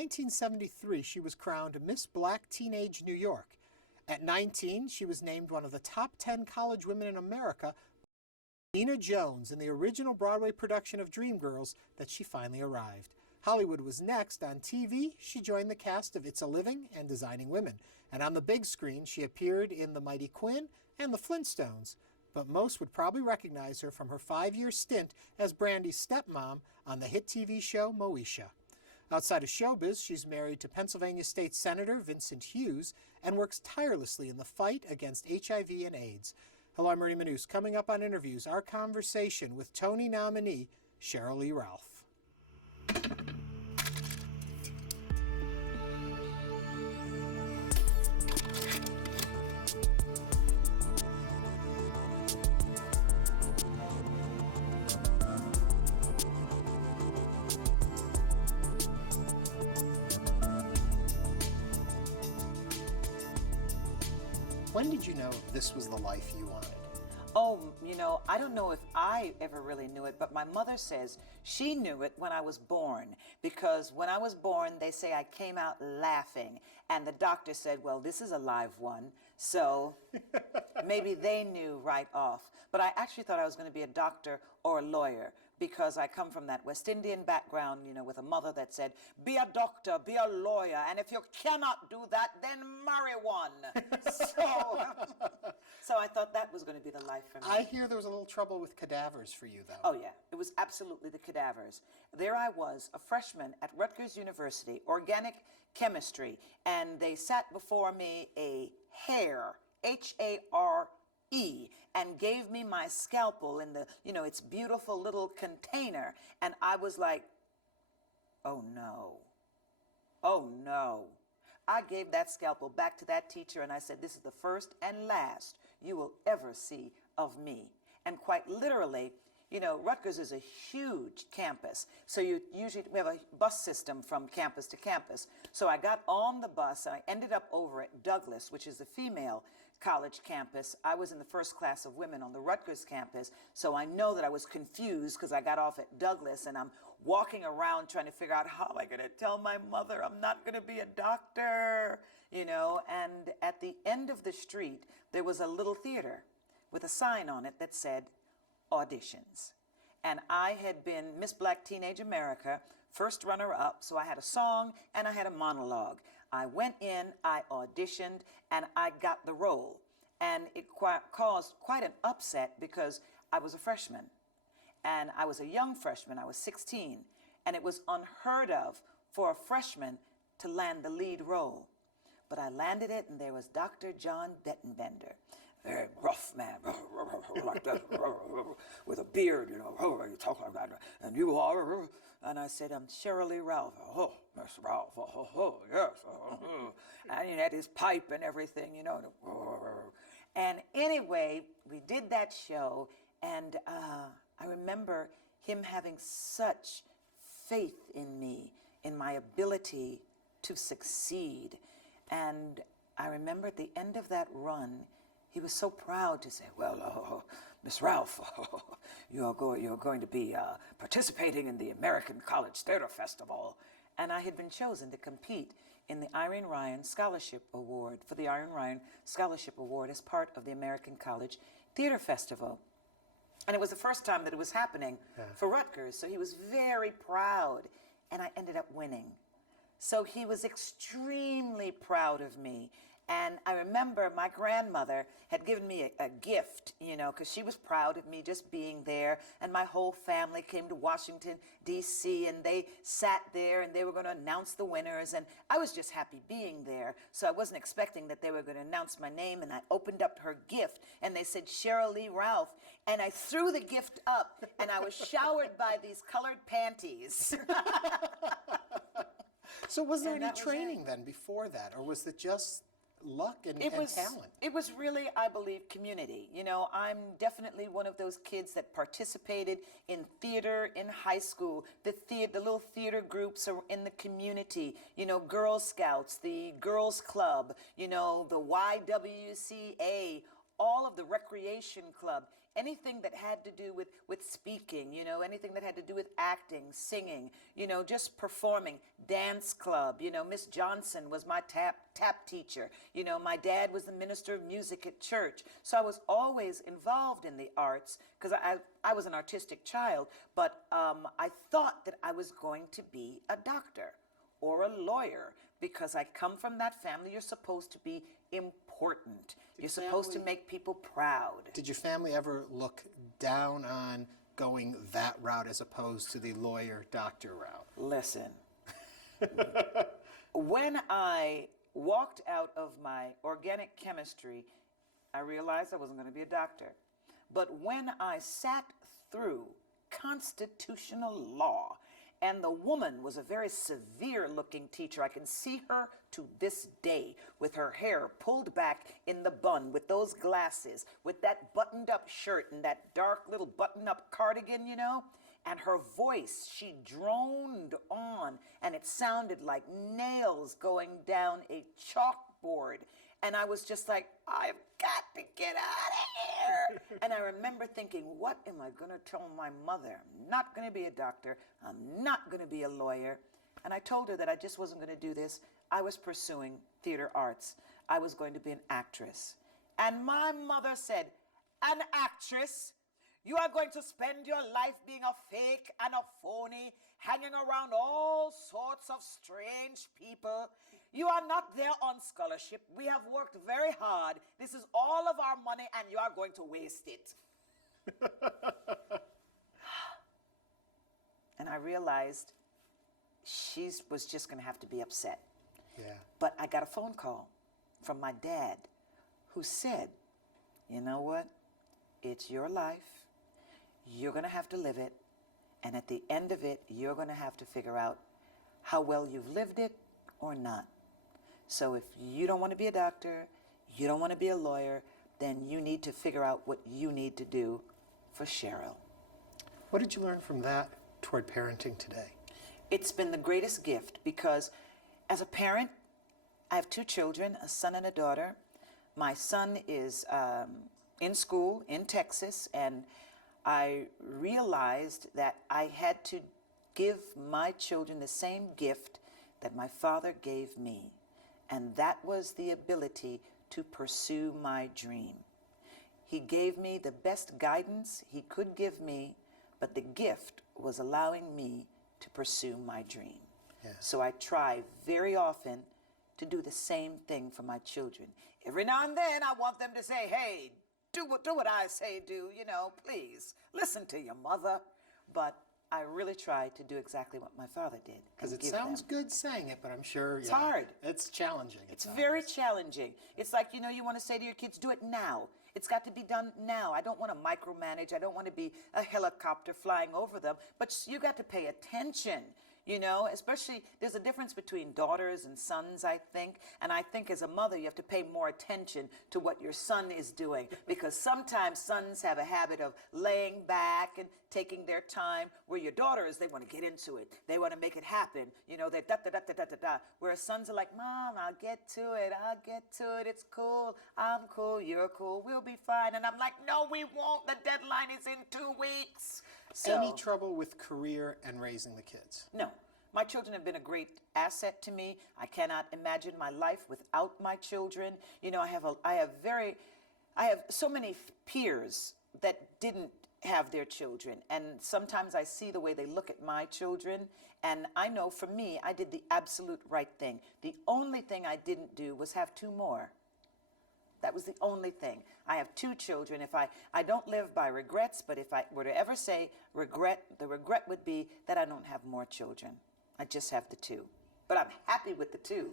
1973, she was crowned Miss Black Teenage New York. At 19, she was named one of the top 10 college women in America by Deena Jones in the original Broadway production of Dreamgirls that she finally arrived. Hollywood was next. On TV, she joined the cast of It's a Living and Designing Women. And on the big screen, she appeared in The Mighty Quinn and The Flintstones. But most would probably recognize her from her 5-year stint as Brandy's stepmom on the hit TV show Moesha. Outside of showbiz, she's married to Pennsylvania State Senator Vincent Hughes and works tirelessly in the fight against HIV and AIDS. Hello, I'm Ernie Manouse. Coming up on Interviews, our conversation with Tony nominee Sheryl Lee Ralph. When did you know this was the life you wanted? Oh, you know, I don't know if I ever really knew it, but my mother says she knew it when I was born, because when I was born, they say I came out laughing, and the doctor said, well, this is a live one, so maybe they knew right off. But I actually thought I was going to be a doctor or a lawyer, because I come from that West Indian background, you know, with a mother that said, be a doctor, be a lawyer, and if you cannot do that, then marry one. So I thought that was going to be the life for me. I hear there was a little trouble with cadavers for you, though. Oh, yeah. It was absolutely the cadavers. There I was, a freshman at Rutgers University, organic chemistry, and they sat before me a hare, H-A-R-E, and gave me my scalpel in the, you know, its beautiful little container. And I was like, oh, no. Oh, no. I gave that scalpel back to that teacher, and I said, this is the first and last you will ever see of me. And quite literally, you know, Rutgers is a huge campus, so we have a bus system from campus to campus. So I got on the bus, and I ended up over at Douglas, which is the female college campus. I was in the first class of women on the Rutgers campus, so I know that I was confused because I got off at Douglas, and I'm walking around trying to figure out how am I going to tell my mother I'm not going to be a doctor, you know. And at the end of the street, there was a little theater with a sign on it that said, auditions. And I had been Miss Black Teenage America, first runner-up, so I had a song and I had a monologue. I went in, I auditioned, and I got the role. And it caused quite an upset because I was a freshman. And I was a young freshman, I was 16. And it was unheard of for a freshman to land the lead role. But I landed it, and there was Dr. John Bettenbender. Very rough man, like that, with a beard, you know, you talk like that, and you are, and I said, I'm Sheryl Lee Ralph. Oh, Miss Ralph, yes, and he had his pipe and everything, you know, and anyway, we did that show, and I remember him having such faith in me, in my ability to succeed, and I remember at the end of that run, he was so proud to say, well, Miss Ralph, you're going to be participating in the American College Theater Festival. And I had been chosen to compete in the Irene Ryan Scholarship Award, for the Irene Ryan Scholarship Award as part of the American College Theater Festival. And it was the first time that it was happening for Rutgers, so he was very proud, and I ended up winning. So he was extremely proud of me. And I remember my grandmother had given me a gift, you know, because she was proud of me just being there. And my whole family came to Washington, D.C., and they sat there, and they were going to announce the winners. And I was just happy being there. So I wasn't expecting that they were going to announce my name. And I opened up her gift, and they said, Sheryl Lee Ralph. And I threw the gift up, and I was showered by these colored panties. So was there any training then before that, or was it just luck and talent? It was really, I believe, community. You know, I'm definitely one of those kids that participated in theater in high school. The little theater groups are in the community. You know, Girl Scouts, the Girls Club, you know, the YWCA, all of the recreation club, anything that had to do with speaking, you know, anything that had to do with acting, singing, you know, just performing, dance club, you know, Miss Johnson was my tap teacher, you know, my dad was the minister of music at church. So I was always involved in the arts because I was an artistic child, but I thought that I was going to be a doctor or a lawyer because I come from that family. You're supposed to be important. You're supposed to make people proud. Did your family ever look down on going that route as opposed to the lawyer-doctor route? Listen, when I walked out of my organic chemistry, I realized I wasn't going to be a doctor. But when I sat through constitutional law, and the woman was a very severe-looking teacher. I can see her to this day with her hair pulled back in the bun, with those glasses, with that buttoned-up shirt and that dark little button-up cardigan, you know? And her voice, she droned on, and it sounded like nails going down a chalkboard. And I was just like, I've got to get out of here. And I remember thinking, what am I going to tell my mother? I'm not going to be a doctor. I'm not going to be a lawyer. And I told her that I just wasn't going to do this. I was pursuing theater arts. I was going to be an actress. And my mother said, an actress? You are going to spend your life being a fake and a phony, hanging around all sorts of strange people. You are not there on scholarship. We have worked very hard. This is all of our money, and you are going to waste it. And I realized she was just going to have to be upset. Yeah. But I got a phone call from my dad who said, you know what? It's your life. You're going to have to live it. And at the end of it, you're going to have to figure out how well you've lived it or not. So if you don't want to be a doctor, you don't want to be a lawyer, then you need to figure out what you need to do for Sheryl. What did you learn from that toward parenting today? It's been the greatest gift because as a parent, I have 2 children, a son and a daughter. My son is in school in Texas, and I realized that I had to give my children the same gift that my father gave me, and that was the ability to pursue my dream. He gave me the best guidance he could give me, but the gift was allowing me to pursue my dream. Yeah. So I try very often to do the same thing for my children. Every now and then I want them to say, hey, do what I say do, you know, please. Listen to your mother. But I really try to do exactly what my father did. Because it sounds good saying it, but I'm sure it's hard. It's challenging. It's very challenging. It's like, you know, you want to say to your kids, do it now. It's got to be done now. I don't want to micromanage. I don't want to be a helicopter flying over them. But you got to pay attention. You know, especially there's a difference between daughters and sons, I think. And I think as a mother, you have to pay more attention to what your son is doing. Because sometimes sons have a habit of laying back and taking their time, where your daughters, they want to get into it. They want to make it happen. You know, they're da-da-da-da-da-da-da. Whereas sons are like, Mom, I'll get to it. I'll get to it. It's cool. I'm cool. You're cool. We'll be fine. And I'm like, no, we won't. The deadline is in 2 weeks. So, any trouble with career and raising the kids? No. My children have been a great asset to me. I cannot imagine my life without my children. You know, I have so many peers that didn't have their children, and sometimes I see the way they look at my children, and I know for me, I did the absolute right thing. The only thing I didn't do was have 2 more. That was the only thing. I have 2 children. If I don't live by regrets, but if I were to ever say regret, the regret would be that I don't have more children. I just have the 2. But I'm happy with the 2.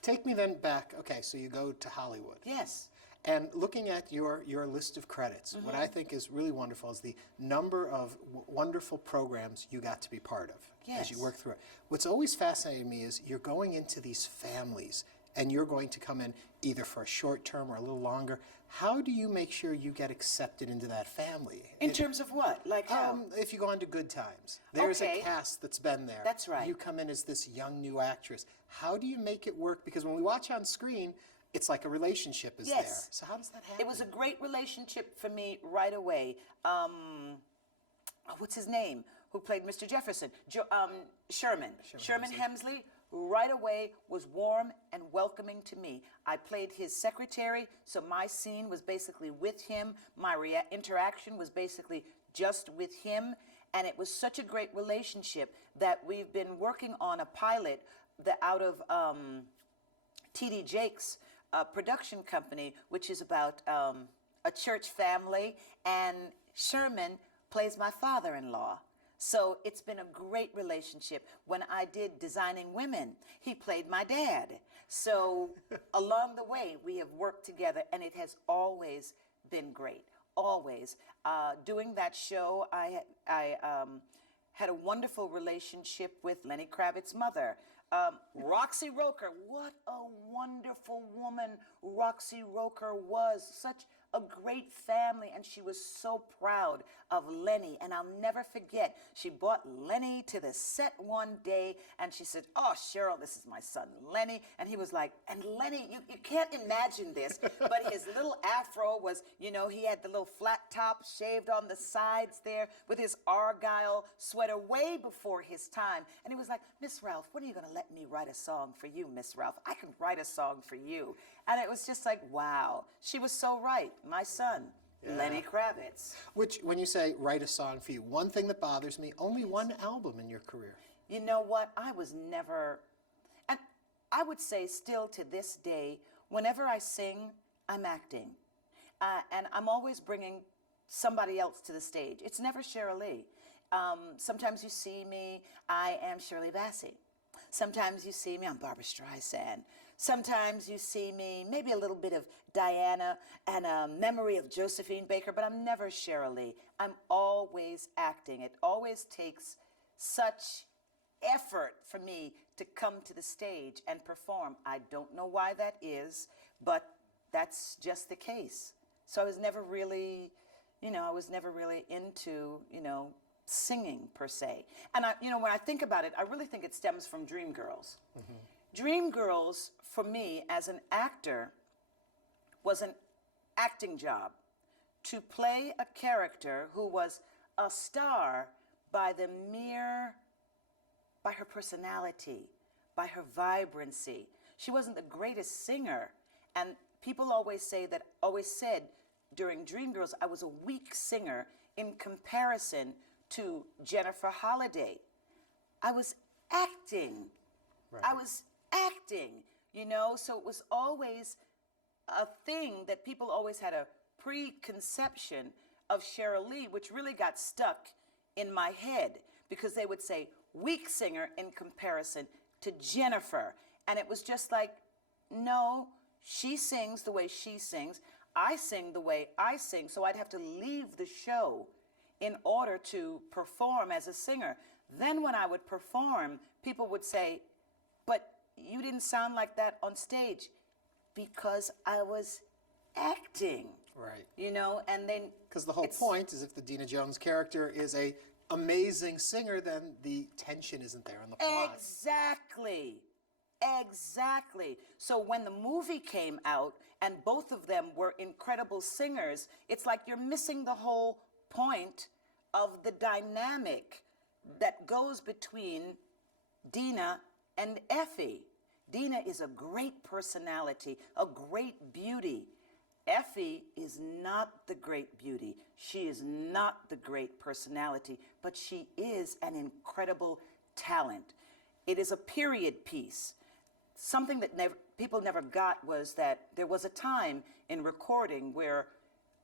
Take me then back. Okay, so you go to Hollywood. Yes. And looking at your list of credits, what I think is really wonderful is the number of wonderful programs you got to be part of as you work through it. What's always fascinated me is you're going into these families, and you're going to come in either for a short term or a little longer. How do you make sure you get accepted into that family? In terms of what? Like how? If you go on to Good Times, there's a cast that's been there. That's right. You come in as this young new actress. How do you make it work? Because when we watch on screen, it's like a relationship is there. So how does that happen? It was a great relationship for me right away. What's his name? Who played Mr. Jefferson? Sherman Hemsley. Right away was warm and welcoming to me. I played his secretary, so my scene was basically with him. My interaction was basically just with him, and it was such a great relationship that we've been working on a pilot out of T.D. Jake's production company, which is about a church family, and Sherman plays my father-in-law. So it's been a great relationship. When I did Designing Women, he played my dad. So along the way, we have worked together, and it has always been great. Always. Doing that show, I had a wonderful relationship with Lenny Kravitz's mother. Roxy Roker, what a wonderful woman Roxy Roker was. Such a great family, and she was so proud of Lenny, and I'll never forget, she brought Lenny to the set one day, and she said, "Oh, Sheryl, this is my son, Lenny," and he was like, and Lenny, you can't imagine this, but his little afro was, you know, he had the little flat top shaved on the sides there with his Argyle sweater way before his time, and he was like, "Miss Ralph, when are you going to let me write a song for you, Miss Ralph? I can write a song for you." And it was just like, wow, she was so right. My son, Lenny Kravitz. Which, when you say write a song for you, one thing that bothers me, only one album in your career. You know what? I was never, and I would say still to this day, whenever I sing, I'm acting. And I'm always bringing somebody else to the stage. It's never Sheryl Lee. Sometimes you see me, I am Shirley Bassey. Sometimes you see me, I'm Barbra Streisand. Sometimes you see me, maybe a little bit of Diana and a memory of Josephine Baker, but I'm never Sheryl Lee. I'm always acting. It always takes such effort for me to come to the stage and perform. I don't know why that is, but that's just the case. So I was never really, I was never really into, singing per se. And when I think about it, I really think it stems from Dreamgirls. Mm-hmm. Dreamgirls, for me, as an actor, was an acting job to play a character who was a star by her personality, by her vibrancy. She wasn't the greatest singer, and people always said during Dreamgirls, I was a weak singer in comparison to Jennifer Holliday. I was acting. Right. I was acting, so it was always a thing that people always had a preconception of Sheryl Lee, which really got stuck in my head because they would say weak singer in comparison to Jennifer. And it was just like, no, she sings the way she sings. I sing the way I sing. So I'd have to leave the show in order to perform as a singer. Then when I would perform, people would say, but you didn't sound like that on stage, because I was acting. Right. And then... Because the whole point is if the Deena Jones character is a amazing singer, then the tension isn't there in the plot. Exactly. So when the movie came out and both of them were incredible singers, it's like you're missing the whole point of the dynamic that goes between Deena and Effie. Deena is a great personality, a great beauty. Effie is not the great beauty. She is not the great personality, but she is an incredible talent. It is a period piece. Something that people never got was that there was a time in recording where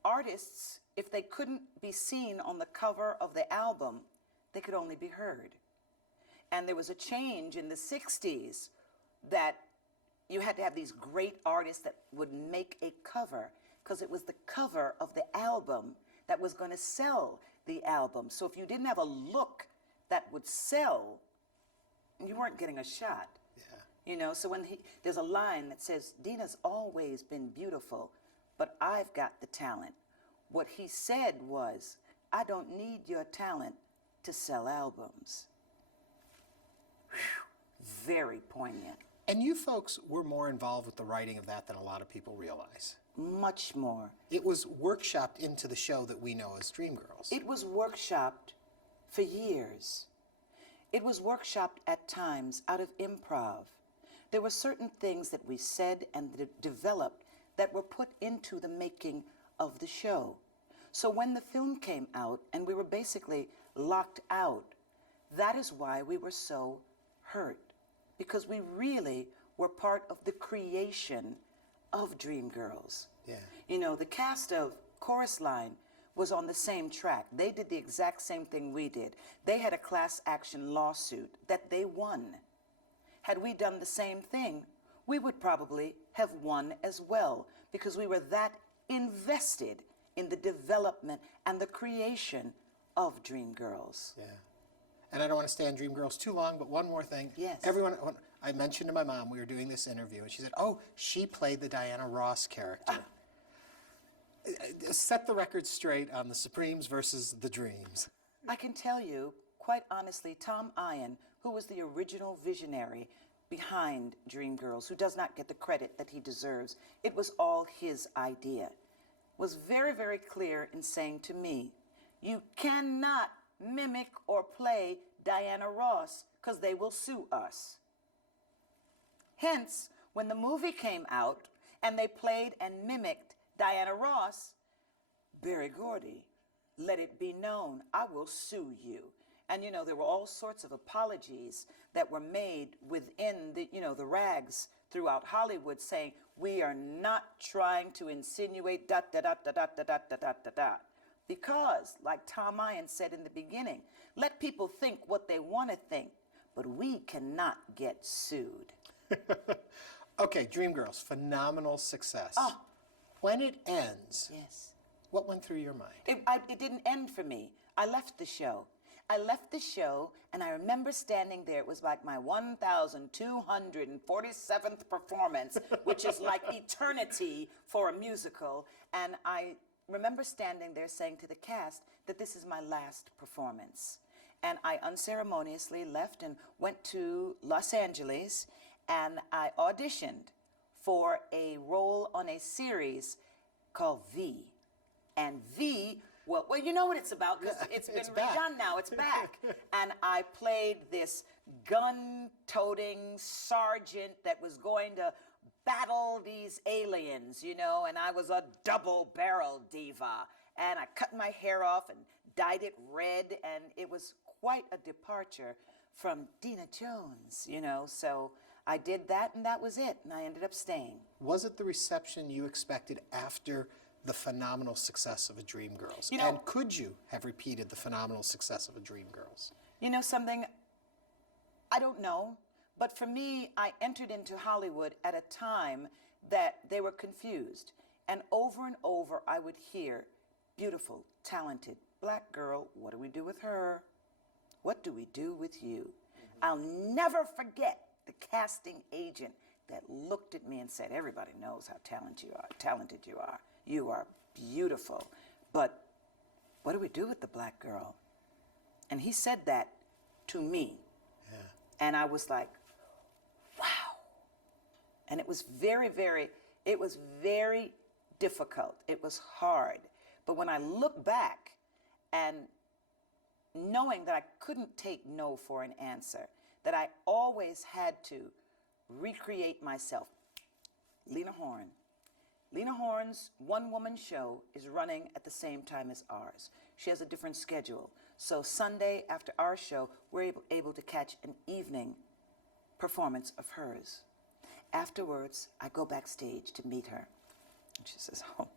artists, if they couldn't be seen on the cover of the album, they could only be heard. And there was a change in the 60s that you had to have these great artists that would make a cover, because it was the cover of the album that was going to sell the album. So if you didn't have a look that would sell, you weren't getting a shot. Yeah. So when there's a line that says, Deena's always been beautiful, but I've got the talent. What he said was, I don't need your talent to sell albums. Whew. Very poignant. And you folks were more involved with the writing of that than a lot of people realize. Much more. It was workshopped into the show that we know as Dreamgirls. It was workshopped for years. It was workshopped at times out of improv. There were certain things that we said and developed that were put into the making of the show. So when the film came out and we were basically locked out, that is why we were so hurt. Because we really were part of the creation of Dreamgirls. Yeah. You know, the cast of Chorus Line was on the same track. They did the exact same thing we did. They had a class action lawsuit that they won. Had we done the same thing, we would probably have won as well, because we were that invested in the development and the creation of Dreamgirls. Yeah. And I don't want to stay on Dreamgirls too long, but one more thing. Yes. Everyone, I mentioned to my mom, we were doing this interview, and she said, oh, she played the Diana Ross character. Set the record straight on the Supremes versus the Dreams. I can tell you, quite honestly, Tom Ian, who was the original visionary behind Dreamgirls, who does not get the credit that he deserves, it was all his idea, was very, very clear in saying to me, you cannot mimic or play Diana Ross because they will sue us. Hence, when the movie came out and they played and mimicked Diana Ross, Berry Gordy, let it be known, I will sue you. And you know, there were all sorts of apologies that were made within the, you know, the rags throughout Hollywood saying, we are not trying to insinuate da da da da da da da da da da da. Because, like Tom Ian said in the beginning, let people think what they want to think, but we cannot get sued. Okay, Dreamgirls, phenomenal success. Oh. When it ends, Yes. what went through your mind? It didn't end for me. I left the show. I left the show, and I remember standing there. It was like my 1,247th performance, which is like eternity for a musical. And I remember standing there saying to the cast that this is my last performance. And I unceremoniously left and went to Los Angeles, and I auditioned for a role on a series called V. And V, well, you know what it's about, because it's been redone now. It's back. And I played this gun-toting sergeant that was going to battle these aliens, you know, and I was a double-barrel diva. And I cut my hair off and dyed it red, and it was quite a departure from Deena Jones, you know. So I did that, and that was it, and I ended up staying. Was it the reception you expected after the phenomenal success of a Dreamgirls? You know, and could you have repeated the phenomenal success of a Dreamgirls? You know something? I don't know. But for me, I entered into Hollywood at a time that they were confused. And over I would hear, beautiful, talented, black girl, what do we do with her? What do we do with you? I'll never forget the casting agent that looked at me and said, everybody knows how talented you are. You are beautiful. But what do we do with the black girl? And he said that to me. Yeah. And I was like, wow. And it was very difficult. It was hard. But when I look back and knowing that I couldn't take no for an answer, that I always had to recreate myself. Lena Horne's one-woman show is running at the same time as ours. She has a different schedule. So Sunday after our show, we're able to catch an evening performance of hers. Afterwards, I go backstage to meet her. And she says, oh,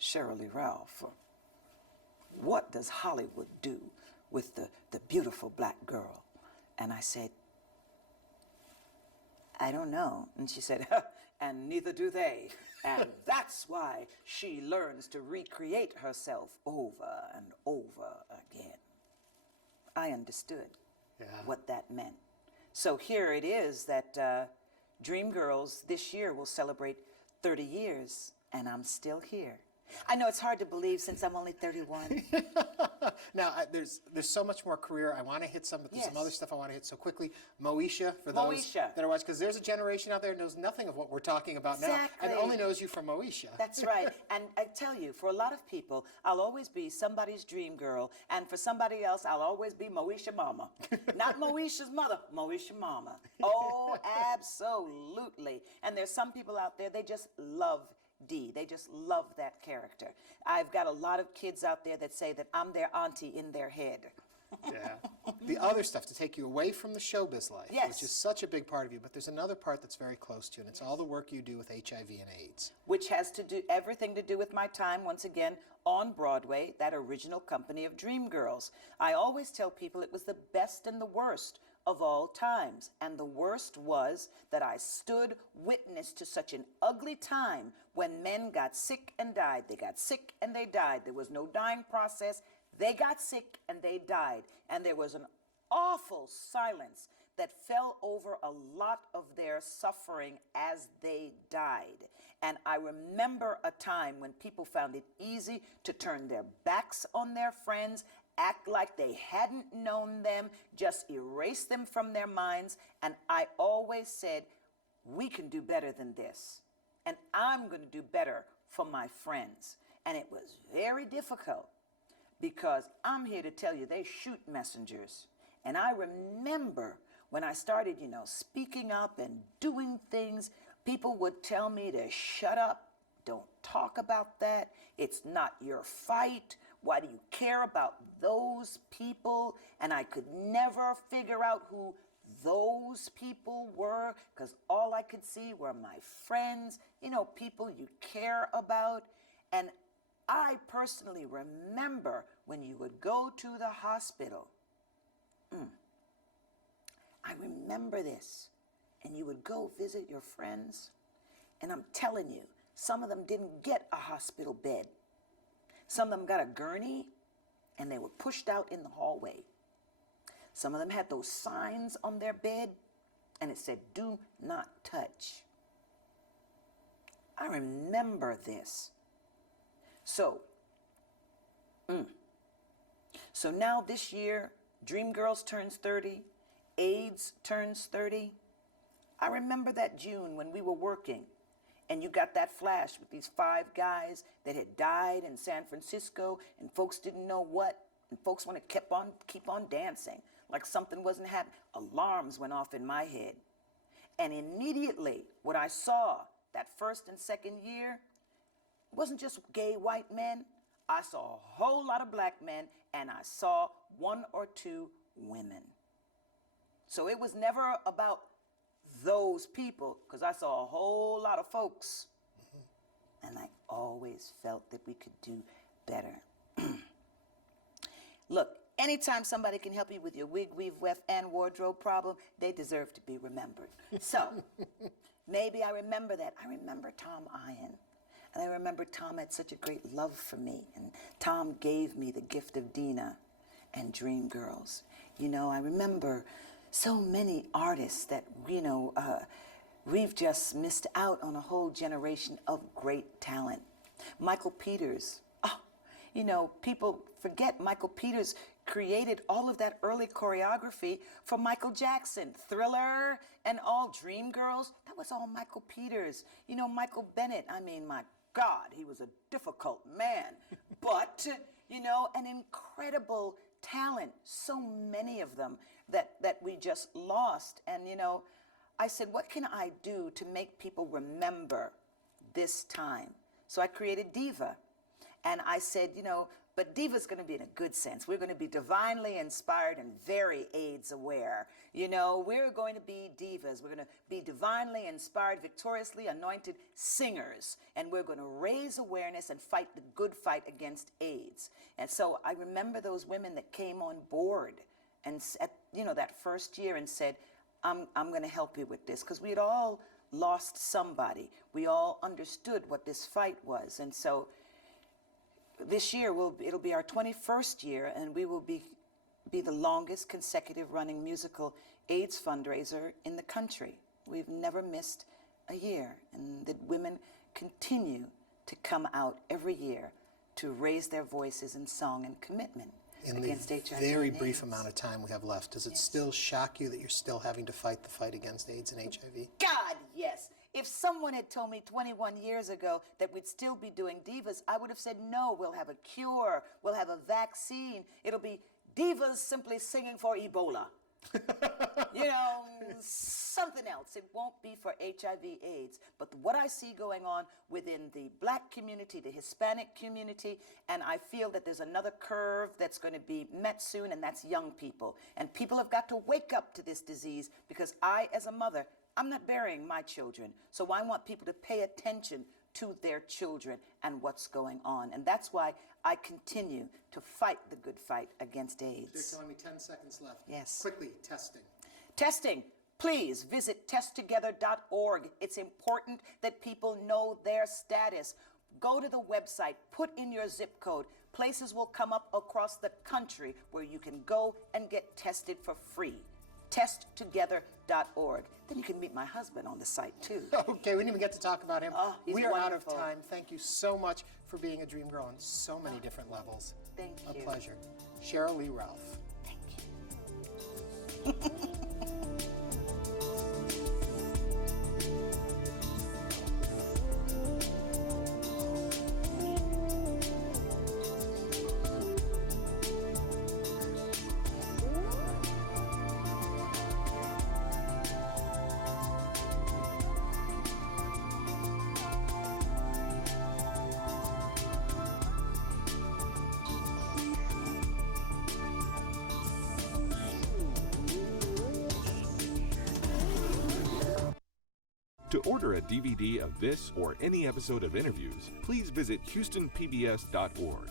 Sheryl Lee Ralph, what does Hollywood do with the beautiful black girl? And I said, I don't know. And she said, and neither do they. And that's why she learns to recreate herself over and over again. I understood what that meant. So here it is that Dreamgirls this year will celebrate 30 years, and I'm still here. I know it's hard to believe since I'm only 31. Now, there's so much more career I want to hit some, but there's some Yes. other stuff I want to hit so quickly. Moesha, for those Moesha. that are watching, because there's a generation out there that knows nothing of what we're talking about now, and Exactly. only knows you from Moesha. That's right. And I tell you, for a lot of people, I'll always be somebody's dream girl, and for somebody else, I'll always be Moesha Mama. Not Moesha's mother, Moesha Mama. Oh, absolutely. And there's some people out there, they just love Dee. They just love that character. I've got a lot of kids out there that say that I'm their auntie in their head. Yeah. The other stuff to take you away from the showbiz life, Yes. which is such a big part of you, but there's another part that's very close to you, and it's all the work you do with HIV and AIDS. Which has to do everything to do with my time once again on Broadway, that original company of Dreamgirls. I always tell people it was the best and the worst of all times, and the worst was that I stood witness to such an ugly time when men got sick and died. They got sick and they died. There was no dying process. They got sick and they died, and there was an awful silence that fell over a lot of their suffering as they died. And I remember a time when people found it easy to turn their backs on their friends, act like they hadn't known them, just erase them from their minds. And I always said, we can do better than this. And I'm going to do better for my friends. And it was very difficult, because I'm here to tell you they shoot messengers. And I remember when I started, speaking up and doing things, people would tell me to shut up, don't talk about that, it's not your fight, why do you care about those people? And I could never figure out who those people were, because all I could see were my friends, people you care about. And I personally remember when you would go to the hospital. I remember this. And you would go visit your friends. And I'm telling you, some of them didn't get a hospital bed. Some of them got a gurney, and they were pushed out in the hallway. Some of them had those signs on their bed, and it said, "Do not touch." I remember this. So now this year, Dreamgirls turns 30, AIDS turns 30. I remember that June when we were working, and you got that flash with these 5 guys that had died in San Francisco, and folks didn't know what, and folks wanted to keep on dancing like something wasn't happening. Alarms went off in my head. And immediately, what I saw that first and second year wasn't just gay white men. I saw a whole lot of black men, and I saw 1 or 2 women. So it was never about those people, because I saw a whole lot of folks. And I always felt that we could do better. Look, anytime somebody can help you with your wig, weave, weft, and wardrobe problem, they deserve to be remembered. So maybe I remember that. I remember Tom Ian. And I remember Tom had such a great love for me. And Tom gave me the gift of Deena and Dreamgirls. I remember so many artists that, we've just missed out on a whole generation of great talent. Michael Peters. People forget Michael Peters created all of that early choreography for Michael Jackson. Thriller and all Dreamgirls, that was all Michael Peters. Michael Bennett, my God, he was a difficult man. But, an incredible talent, so many of them that we just lost. And, I said, what can I do to make people remember this time? So I created Diva. And I said, but Diva's going to be in a good sense. We're going to be divinely inspired and very AIDS aware. We're going to be divas. We're going to be divinely inspired, victoriously anointed singers. And we're going to raise awareness and fight the good fight against AIDS. And so I remember those women that came on board and at, that first year and said, I'm going to help you with this, because we had all lost somebody. We all understood what this fight was. And so this year, it'll be our 21st year, and we will be the longest consecutive running musical AIDS fundraiser in the country. We've never missed a year, and the women continue to come out every year to raise their voices in song and commitment against HIV. In the very brief amount of time we have left, does it still shock you that you're still having to fight the fight against AIDS and HIV? God, yes. If someone had told me 21 years ago that we'd still be doing Divas, I would have said, no, we'll have a cure, we'll have a vaccine. It'll be Divas simply singing for Ebola. You know, something else. It won't be for HIV/AIDS. But what I see going on within the Black community, the Hispanic community, and I feel that there's another curve that's going to be met soon, and that's young people. And people have got to wake up to this disease, because I, as a mother, I'm not burying my children. So I want people to pay attention to their children and what's going on. And that's why I continue to fight the good fight against AIDS. You're telling me 10 seconds left. Yes. Quickly, testing. Testing. Please visit testtogether.org. It's important that people know their status. Go to the website, put in your zip code. Places will come up across the country where you can go and get tested for free. Testtogether.org. Then you can meet my husband on the site, too. Okay, we didn't even get to talk about him. Oh, he's we are wonderful. out of time. Thank you so much for being a dream girl on so many different levels. Thank you. A pleasure. Sheryl Lee Ralph. Thank you. To order a DVD of this or any episode of InnerVIEWS, please visit HoustonPBS.org.